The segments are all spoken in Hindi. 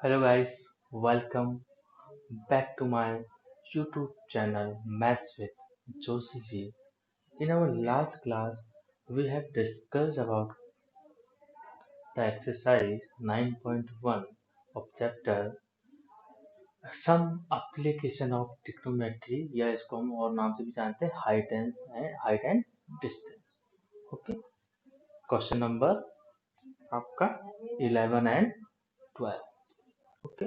Hello guys, welcome back to my YouTube channel Maths with Joshi ji. In our last class, we have discussed about the exercise 9.1 of chapter Some Application of Trigonometry या इसको हम और नाम से भी जानते हैं height and distance. Okay, question number आपका 11 and 12. Okay,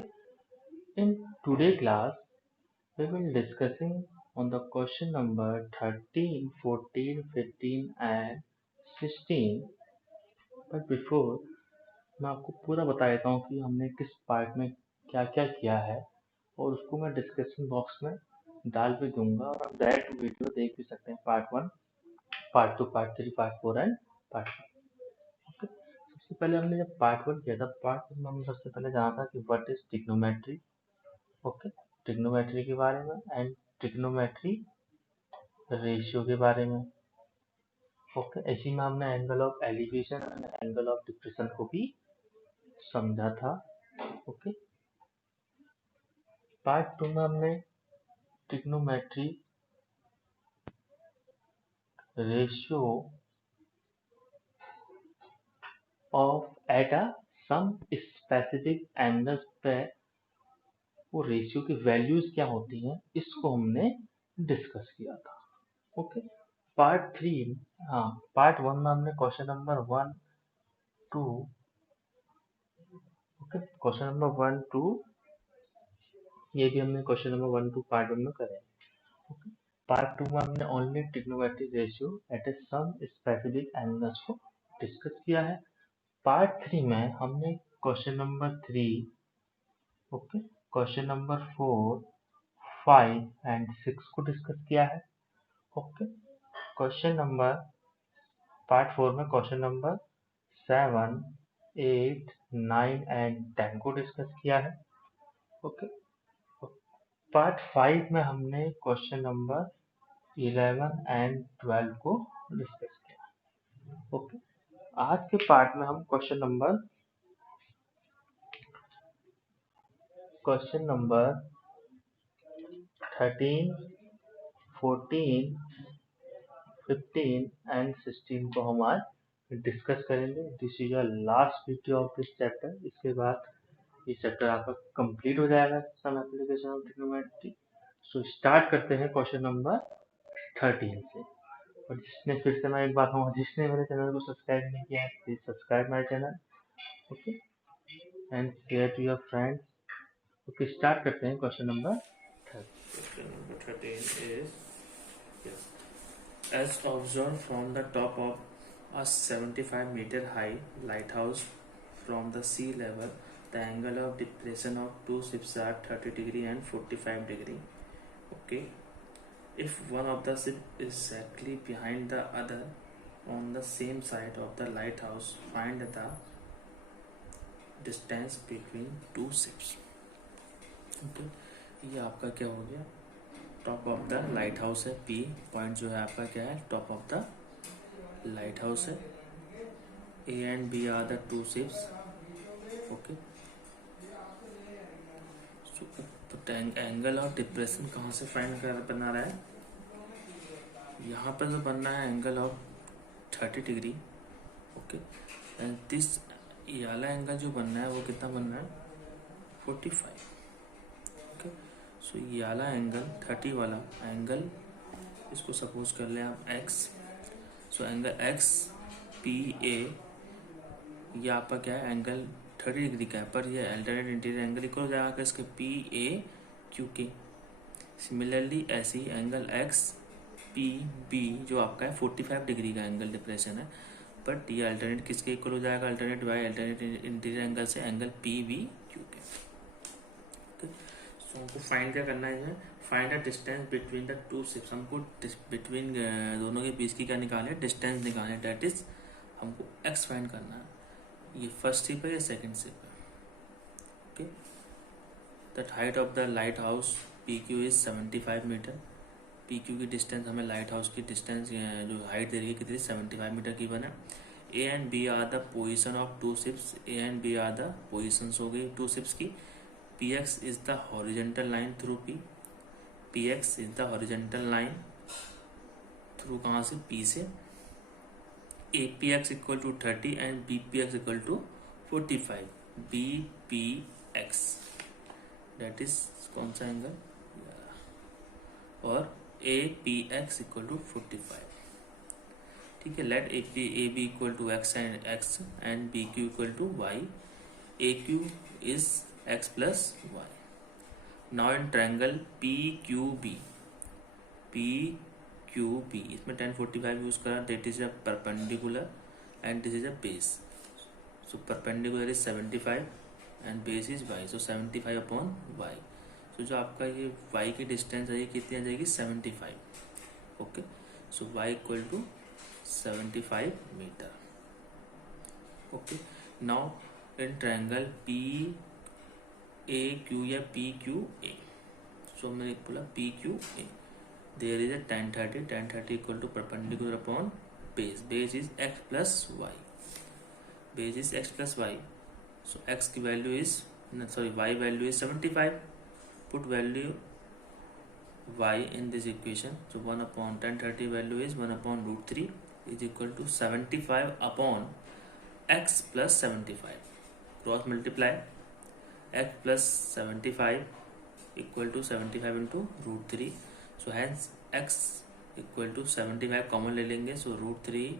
in today class we will discussing on the question number 13, 14, 15 and 16. But before मैं आपको पूरा बता देता हूँ कि हमने किस पार्ट में क्या क्या किया है और उसको मैं डिस्क्रिप्शन बॉक्स में डाल भी दूंगा और आप डायरेक्ट वीडियो देख भी सकते हैं part 1, part 2, part 3, part 4 and part 5. Okay, सबसे पहले हमने जब पार्ट 1 किया था, पार्ट 1 में हमने सबसे पहले जाना था कि what is trigonometry. Okay, trigonometry के बारे में एंड ट्रिग्नोमेट्री रेशियो के बारे में. ओके, इसी में हमने angle of elevation and angle of depression को भी समझा था. ओके, पार्ट 2 में हमने trigonometry ratio of at a some specific angles पे वो रेशियो की वैल्यूज क्या होती हैं इसको हमने डिस्कस किया था. ओके, पार्ट 3, हाँ, पार्ट 1 में हमने question number 1, 2, okay, question number 1, 2, ये भी हमने क्वेश्चन नंबर 1, 2 पार्ट 1 में करे. ओके, पार्ट 2 में हमने only trigonometric ratio at A some specific angles को डिस्कस किया है. पार्ट 3 में हमने question number 3, okay, question number 4, 5 and 6 को डिस्कस किया है. ओके, क्वेश्चन नंबर पार्ट 4 में क्वेश्चन नंबर 7, 8, 9 एंड 10 को डिस्कस किया है. ओके, पार्ट 5 में हमने क्वेश्चन नंबर 11 एंड 12 को डिस्कस किया. ओके, आज के पार्ट में हम क्वेश्चन नंबर 13, 14, 15 एंड 16 को हम आज डिस्कस करेंगे. This is your last video of this chapter. इसके बाद ये चैप्टर आपका कंप्लीट हो जाएगा, some application of trigonometry. So start करते हैं क्वेश्चन नंबर 13 से. और जिसने, फिर से मैं एक बात कहूँगा, जिसने मेरे चैनल को सब्सक्राइब नहीं किया है please subscribe my channel. Okay, and share to your friends. Okay, start करते हैं question number 13. Question number 13 is, yes, as observed from the top of a 75-meter high lighthouse from the sea level, the angle of depression of two ships are 30 degree and 45 degree. Okay, if one of the ship is exactly behind the other on the same side of the lighthouse, find the distance between two ships. Okay, ये आपका क्या हो गया, top of the lighthouse है. पी पॉइंट जो है आपका क्या है, top of the lighthouse है. A and B are the two ships. Okay, तो एंगल ऑफ डिप्रेशन कहाँ से फाइंड कर बना रहा है, यहाँ पर जो बनना है angle of 30 degree. Okay, and this ये वाला एंगल जो बनना है वो कितना बनना है, 45. ओके, सो ये वाला एंगल 30 वाला एंगल, इसको सपोज कर लें आप x. So angle x P A, ये आपका क्या है, एंगल 30 डिग्री का है, पर ये अल्टरनेट इंटीरियर एंगल इक्वल हो जाएगा इसके पी ए क्यू के. सिमिलरली ऐसी एंगल x पी बी जो आपका है 45 डिग्री का एंगल डिप्रेशन है, बट ये अल्टरनेट किसके इक्वल हो जाएगा, alternate by alternate interior angle से एंगल पी बी क्यू के. सो हमको फाइंड क्या करना है, find the distance between the two ships. हमको बिटवीन दोनों के बीच की क्या निकाले, डिस्टेंस निकाले. डेट इज हमको एक्स फाइंड करना है. ये फर्स्ट शिप है या सेकंड शिप है. Okay, the height of the lighthouse P Q is 75 metre. P Q की डिस्टेंस हमें लाइट हाउस की डिस्टेंस जो हाइट दे रही है कितनी, 75 मीटर की बना. A and B are the position of two ships, A and B are the positions हो गई टू शिप्स की। P X is the horizontal line through P, P X is the horizontal line through कहाँ से, पी से। A P X equal to 30 and B P X equal to 45, B P X that is कौन सा एंगल, और A P X equal to 45। ठीक है, let A B equal to X and B Q equal to Y, A Q is X plus Y. Now in triangle P Q B, P Q B, इसमें 1045 यूज करा, that is a perpendicular and this is a base. So perpendicular is 75 and base is Y, so 75 upon Y. So जो आपका ये वाई की डिस्टेंस है ये कितनी आ जाएगी, 75। Okay, so Y equal to 75 metre. Okay, now in triangle P A Q या पी क्यू ए, सो मैंने बोला P Q A, there is a tan 30 equal to perpendicular upon base is x plus y, base is x plus y, so x की value is y value is 75, put value y in this equation, so 1 upon tan 30 value is 1 upon root 3 is equal to 75 upon x plus 75, cross multiply x plus 75 equal to 75 into root 3, so hence x equal to 75 common ले लेंगे, so root 3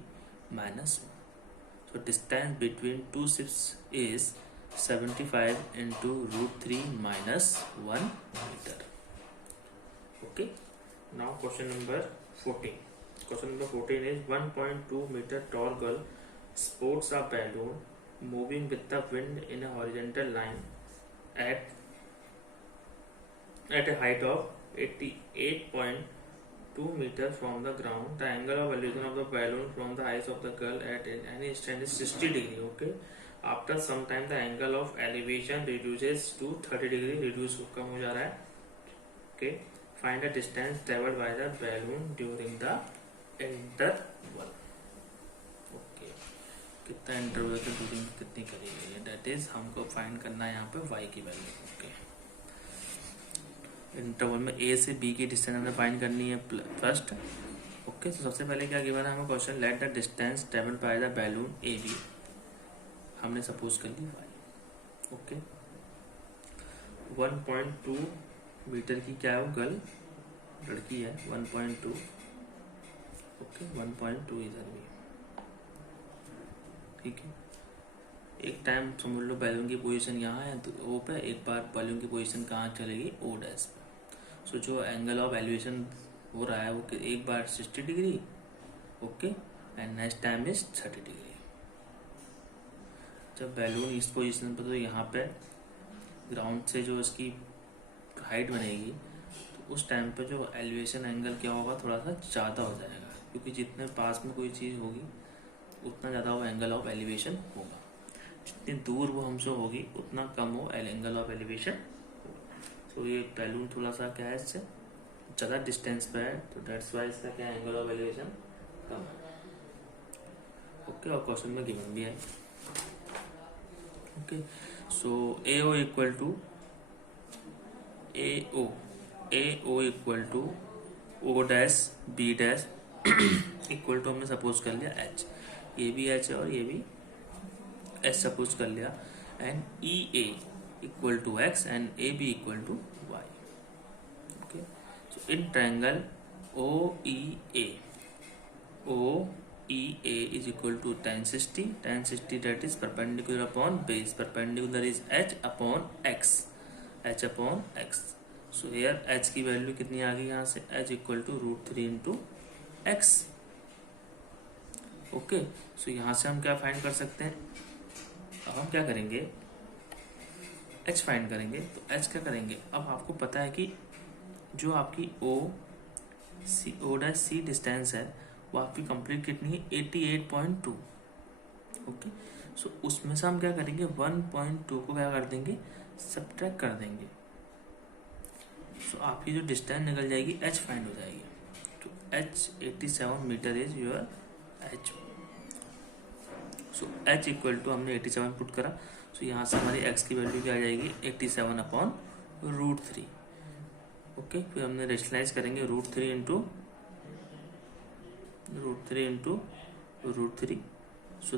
minus 1, so distance between two ships is 75 into root 3 minus 1 metre. Okay, now question number 14, question number 14 is 1.2 metre tall girl sports a balloon moving with the wind in a horizontal line at a height of 88.2 meters from the ground. The angle of elevation of the balloon from the eyes of the girl at any instant is 60 degree. Okay, after some time the angle of elevation reduces to 30 degree, reduce कम हो जा रहा है। Okay, find the distance traveled by the balloon during the interval. Okay, कितना इंटरवल की दूरी कितनी करी गई है, दैट इज हमको फाइंड करना है यहाँ पे y की वैल्यू। ओके, इंटरवल में ए से बी की डिस्टेंस हमें फाइंड करनी है फर्स्ट। ओके, तो सबसे पहले क्या गिवन है हमें question, let the distance travelled by the balloon A B, हमने सपोज कर ली y। ओके, 1.2 मीटर की क्या है वो गर्ल, लड़की है 1.2। ओके, 1.2 इधर भी, ठीक है। एक टाइम समझ लो बैलून की पोजीशन यहाँ है तो ओ पे, एक बार बैलून की पोजीशन कहाँ चलेगी, ओ डैश पे। सो जो एंगल ऑफ एलिवेशन हो रहा है वो एक बार 60 degree, okay, and next time is 30 degree. जब बैलून इस पोजीशन पर, तो यहाँ पे ग्राउंड से जो इसकी हाइट बनेगी तो उस टाइम पे जो एलिवेशन एंगल क्या होगा, थोड़ा सा ज़्यादा हो जाएगा, क्योंकि जितने पास में कोई चीज़ होगी उतना ज़्यादा वो एंगल ऑफ एलिवेशन होगा, जितनी दूर वो हमसे होगी उतना कम वो एंगल ऑफ एलिवेशन। तो ये बैलून थोड़ा सा क्या है, इससे ज़्यादा डिस्टेंस पे है, तो दैट्स वाई इसका क्या एंगल ऑफ एलिवेशन कम है। ओके, और क्वेश्चन में गिवन भी है। Okay, so A O equal to A O equal to O dash B dash equal to हमने सपोज कर लिया एच, ये भी एच है और ये भी एच सपोज कर लिया, and E A equal to X and A B equal to Y. Okay, so in triangle O E A is equal to tan 60 that is perpendicular upon base, perpendicular is h upon x। So here h की वैल्यू कितनी आ गई यहाँ से, h equal to root 3 into X. Okay, so यहाँ से हम क्या फाइंड कर सकते हैं, अब हम क्या करेंगे, h फाइंड करेंगे। तो h क्या करेंगे, अब आपको पता है कि जो आपकी ओ डैश सी डिस्टेंस है वो आपकी कंप्लीट कितनी है, 88.2। ओके, सो उसमें से हम क्या करेंगे, 1.2 को क्या कर देंगे, सब्ट्रैक्ट कर देंगे। सो आपकी जो डिस्टेंस निकल जाएगी h फाइंड हो जाएगी। तो h 87 metre is your h। So h equal to हमने 87 पुट करा, सो यहाँ से हमारी x की वैल्यू क्या आ जाएगी 87/√3। ओके, फिर हमने रेशनलाइज करेंगे √3 इंटू √3, सो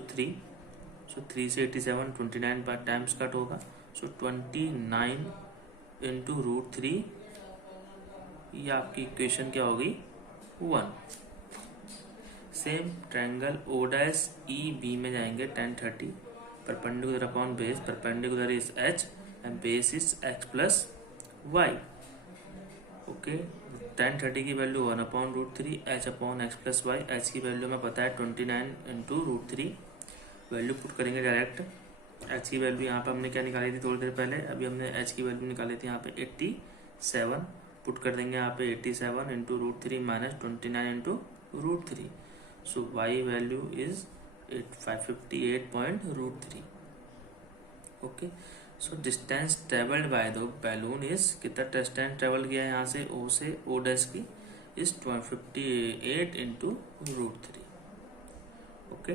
3 से 87 29 टाइम्स कट होगा, सो 29 इंटू √3, ये आपकी इक्वेशन क्या होगी 1। Same triangle O dash E B में जाएंगे 10 30, perpendicular upon base, perpendicular is h and base is x plus Y. Okay, 10 30 की value 1/√3 h upon x plus Y, h की वैल्यू में पता है 29 इंटू √3, वैल्यू पुट करेंगे डायरेक्ट। h की वैल्यू यहाँ पे हमने क्या निकाली थी थोड़ी देर पहले, अभी हमने h की वैल्यू निकाली थी यहाँ पे 87, पुट कर देंगे यहाँ पे 87 into √3 minus 29 into √3, so y value is 558.√3। Okay, so distance travelled by the balloon is, कितना डिस्टेंस ट्रेवल किया है यहाँ से ओ से ओ डैश की, इज 258 इंटू √3। ओके,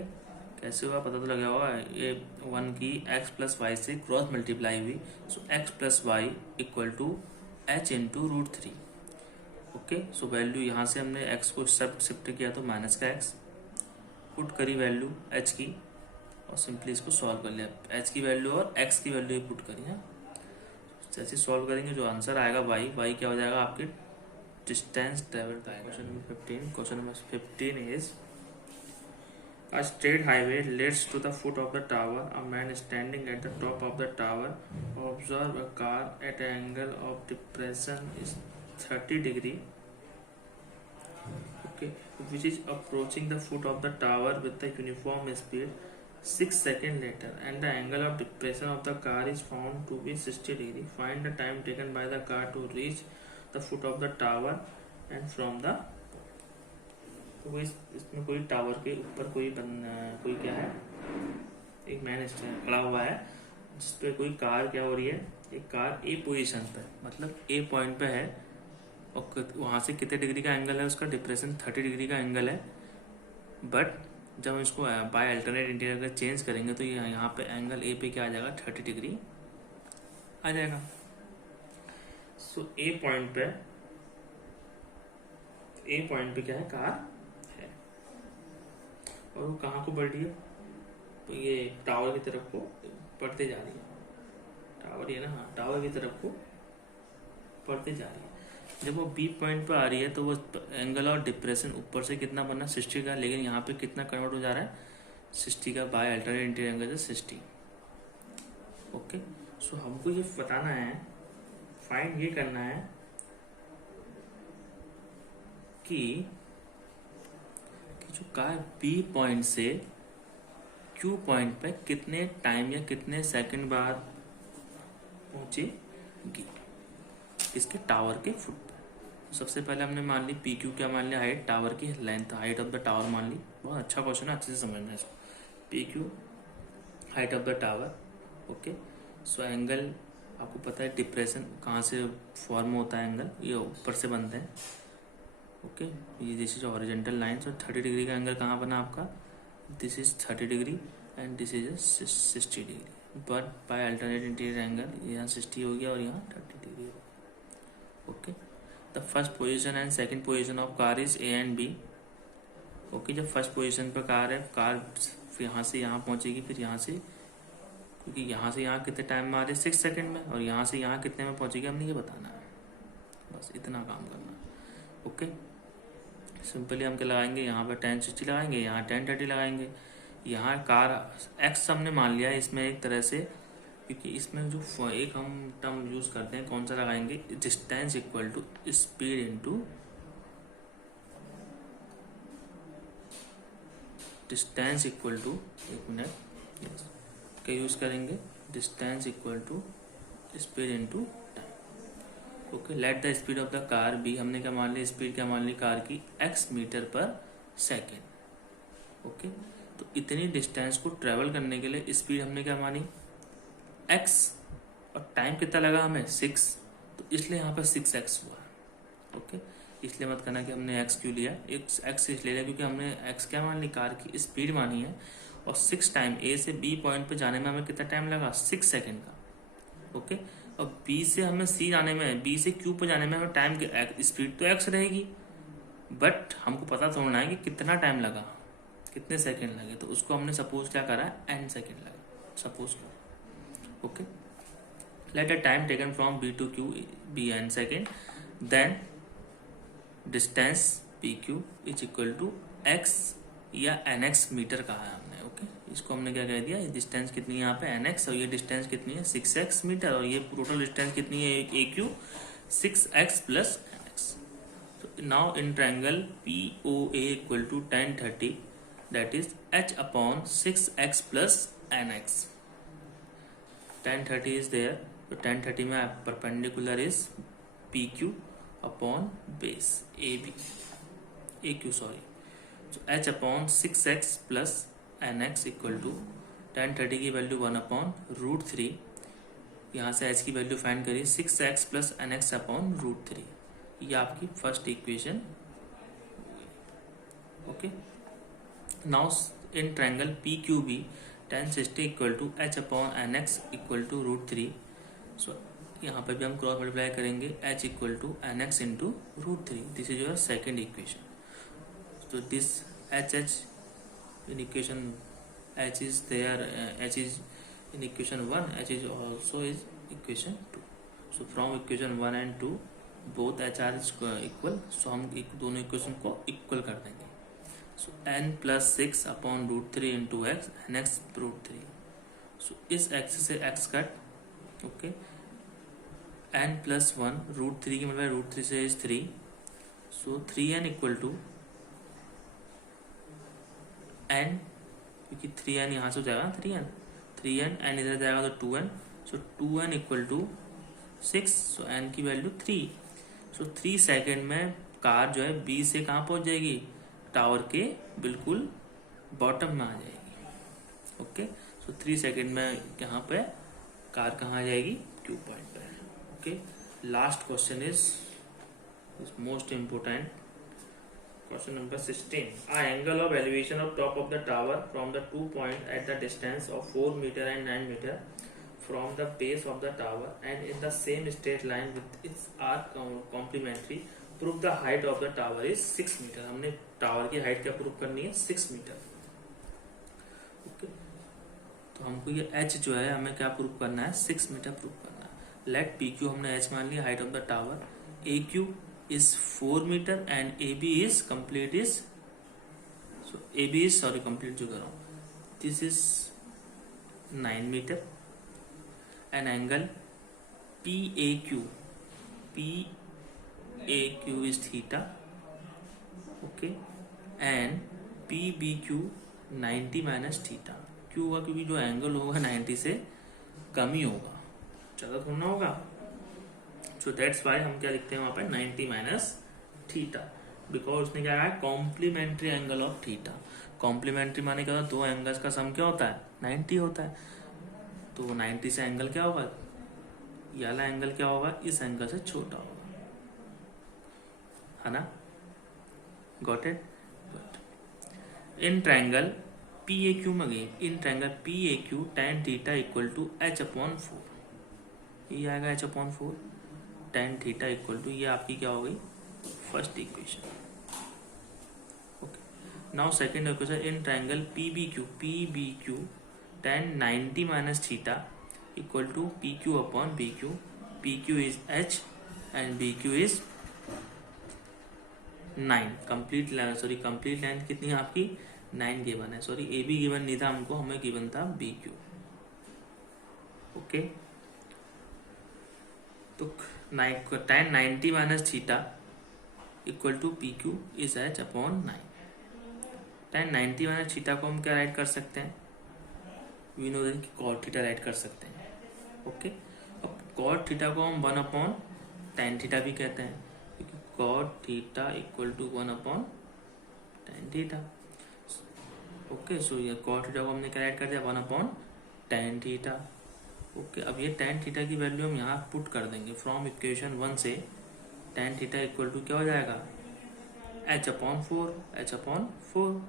कैसे हुआ पता तो लगा होगा, ये 1 की x प्लस वाई से क्रॉस मल्टीप्लाई हुई, so x plus Y equal to h into √3। Okay, so value यहाँ से हमने x को शिफ्ट किया तो माइनस का x, पुट करी वैल्यू h की और सिंपली इसको सॉल्व कर लिया, h की वैल्यू और x की वैल्यू पुट करी है। जैसे सॉल्व करेंगे जो आंसर आएगा y क्या हो जाएगा आपके डिस्टेंस ट्रेवल्ड का। Question number 15 is a straight highway leads to the foot of the tower. A man standing at the top of the tower observe a car at an angle of depression is 30 degree, okay, which is approaching the foot of the tower with the uniform speed 6 seconds later, and the angle of depression of the car is found to be 60 degree. Find the time taken by the car to reach the foot of the tower and from the, तो इसमें कोई टावर के ऊपर कोई क्या है, एक मैन खड़ा हुआ है जिसपे कोई कार क्या हो रही है, एक कार ए पोजीशन पे, मतलब ए पॉइंट पे है और वहाँ से कितने डिग्री का एंगल है उसका, डिप्रेशन 30 डिग्री का एंगल है, बट जब हम इसको बाय अल्टरनेट इंटीरियर अगर चेंज करेंगे तो यहाँ पे एंगल ए पे क्या आ जाएगा 30 डिग्री आ जाएगा। सो ए पॉइंट पे क्या है, कार है और वो कहाँ को बढ़ रही है, तो ये टावर की तरफ को बढ़ते जा रही है, टावर ये ना, हाँ टावर की तरफ को बढ़ते जा रही है। जब वो बी पॉइंट पे आ रही है तो वो एंगल और डिप्रेशन ऊपर से कितना बनना 60 का, लेकिन यहाँ पे कितना कन्वर्ट हो जा रहा है 60 का, बाय अल्टरनेट इंटीरियर एंगल से 60। ओके, सो हमको ये बताना है, फाइंड ये करना है कि जो कार बी पॉइंट से क्यू पॉइंट पे कितने टाइम या कितने सेकंड बाद पहुंचेगी इसके टावर के फुट पे। सबसे पहले हमने मान ली पी क्यू, क्या मान लिया, हाइट, टावर की length, height of the tower मान ली। बहुत अच्छा क्वेश्चन है, अच्छे से समझना है इसको। P Q height of the tower, okay. So angle आपको पता है डिप्रेशन कहाँ से फॉर्म होता है, एंगल ये ऊपर से बनते हैं, ओके। ये this is horizontal line, so 30 degree का एंगल कहाँ बना आपका, this is 30 degree and this is 60 degree, but by alternate interior angle यहाँ 60 हो गया और यहाँ 30 डिग्री हो गया, okay. The first position and second position of car is A and B, okay. जब फर्स्ट पोजीशन पर कार है, कार यहाँ से यहाँ पहुँचेगी, फिर यहाँ से, क्योंकि यहाँ से यहाँ कितने टाइम में आ रही है 6 सेकंड में, और यहाँ से यहाँ कितने में पहुँचेगी हमने ये बताना है, बस इतना काम करना है, ओके। सिंपली हम क्या लगाएंगे, यहाँ पर 1060 लगाएंगे, यहाँ 1030 लगाएंगे। यहाँ कार एक्स हमने मान लिया है इसमें एक तरह से, क्योंकि इसमें जो एक हम टर्म यूज करते हैं, कौन सा लगाएंगे, distance equal to speed into distance equal to, एक मिनट, क्या यूज करेंगे, distance equal to speed into time, okay. Let the speed of the car be, हमने क्या मान ली, स्पीड क्या मान ली कार की, x मीटर पर सेकेंड, ओके। तो इतनी डिस्टेंस को ट्रेवल करने के लिए स्पीड हमने क्या मानी x, और टाइम कितना लगा हमें 6, तो इसलिए यहाँ पर 6x हुआ, ओके। इसलिए मत करना कि हमने x क्यों लिया, x इसलिए लिया क्योंकि हमने x क्या मान ली, कार की स्पीड मानी है, और 6 टाइम ए से बी पॉइंट पे जाने में हमें कितना टाइम लगा, 6 सेकेंड का। ओके, और बी से हमें सी जाने में, बी से क्यू पे जाने में हमें टाइम की स्पीड तो एक्स रहेगी, बट हमको पता थोड़ा है कि कितना टाइम लगा, कितने सेकेंड लगे। तो उसको हमने सपोज क्या करा, एन सेकेंड लगा सपोज करो। Okay, let a time taken from B to Q be n second, then distance P Q is equal to x या एन एक्स मीटर कहा है हमने। ओके, इसको हमने क्या कह दिया, डिस्टेंस कितनी है यहाँ पे एन एक्स, और ये डिस्टेंस कितनी है 6x मीटर, और ये टोटल डिस्टेंस कितनी है A Q 6x plus N X. तो now in triangle P O A equal to 1030 that is h upon 6x plus N X. 1030 is there, तो 1030 में perpendicular is P Q upon base A B A Q sorry, so h upon 6x plus N x equal to 1030 की वैल्यू 1 अपॉन रूट 3, यहाँ से h की वैल्यू फाइंड करिए 6x plus N x upon root 3, ये आपकी first equation. Okay, now in triangle P Q B tan 60 equal to h upon n x equal to root 3, so यहाँ पे भी हम क्रॉस मल्टीप्लाई करेंगे h equal to n x into root 3, this is your second equation. So this h in equation h is there, h is in equation 1, h is also is equation 2. So from equation 1 and 2 both h are equal, so हम दोनों इक्वेशन को इक्वल कर देंगे। So n plus 6 upon root 3 into x n x root 3, so इस x से x cut. Okay, n plus 1 root 3 की मतलब रूट 3 से is 3, so 3n equal to n, क्योंकि 3n यहाँ से हो जाएगा 3n एन इधर जाएगा तो 2n, so 2n equal to 6, so n की वैल्यू 3, सो 3 सेकेंड में कार जो है बी से कहाँ पहुँच जाएगी, टावर के बिल्कुल बॉटम में आ जाएगी। ओके, सो 3 सेकेंड में यहाँ पे कार कहाँ आ जाएगी, क्यू पॉइंट पे। Okay, last question is most important, question number 16. A angle of elevation of top of the tower from the 2 point at the distance of 4 meter and 9 meter from the base of the tower and in the same straight line with its arc complementary, prove the height of the tower is 6 meter. हमने टावर की हाइट क्या प्रूव करनी है, 6 मीटर। ओके, तो हमको ये h जो है हमें क्या प्रूव करना है, 6 मीटर प्रूव करना है। लेट पी क्यू हमने h मान लिया, height of the tower A Q is 4 meter and AB is complete is, so AB is sorry complete जो कर रहा हूँ, this is 9 meter, an angle PAQ is theta, okay, and PBQ 90 minus theta, क्यों होगा, क्योंकि जो एंगल होगा 90 से कम ही होगा, ज़्यादा थोड़ा ना होगा। सो दैट्स वाई हम क्या लिखते हैं वहां पे 90 माइनस थीटा, बिकॉज उसने क्या है complementary angle of theta. Complementary माने क्या होता है, दो एंगल्स का सम क्या होता है 90 होता है, तो 90 से एंगल क्या होगा, ये वाला एंगल क्या होगा, इस एंगल से छोटा होगा, है ना, got it. In triangle P A Q में गई, in triangle P A Q tan theta equal to h upon 4, ये आएगा h upon 4, tan theta equal to, ये आपकी क्या हो गई first equation. Okay, now second equation, in triangle P B Q tan 90 minus theta equal to P Q upon B Q is h and B Q is 9, complete length कितनी है आपकी 9 गिवन है, सॉरी ए बी गिवन नहीं था हमको, हमें गिवन था बी क्यू। ओके, तो tan 90 minus theta equal to P Q is h upon 9। tan 90 minus theta को हम क्या राइट कर सकते हैं, we know that cot theta write कर सकते हैं। ओके, अब cot थीटा को हम 1 अपॉन tan थीटा भी कहते हैं, क्योंकि cot theta equal to 1 upon tan theta. Okay, so ये cot थीटा को हमने क्या राइट कर दिया 1 अपॉन tan थीटा। ओके, अब ये tan थीटा की वैल्यू हम यहाँ पुट कर देंगे फ्रॉम इक्वेशन 1 से, tan थीटा इक्वल टू क्या हो जाएगा h upon 4।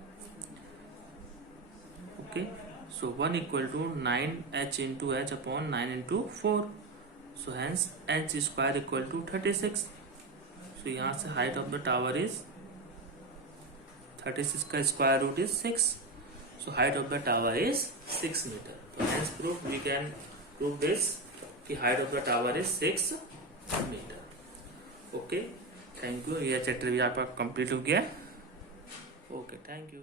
Okay, so 1 equal to 9h into H upon 9 into 4, so hence H square equal to 36। So यहाँ से height of the tower is 36 का square root is 6, so height of the tower is 6 metre. तो hence proof we can prove this कि height of the tower is 6 metre. Okay, thank you. यह चैप्टर भी आपका कंप्लीट हो गया। Okay, thank you.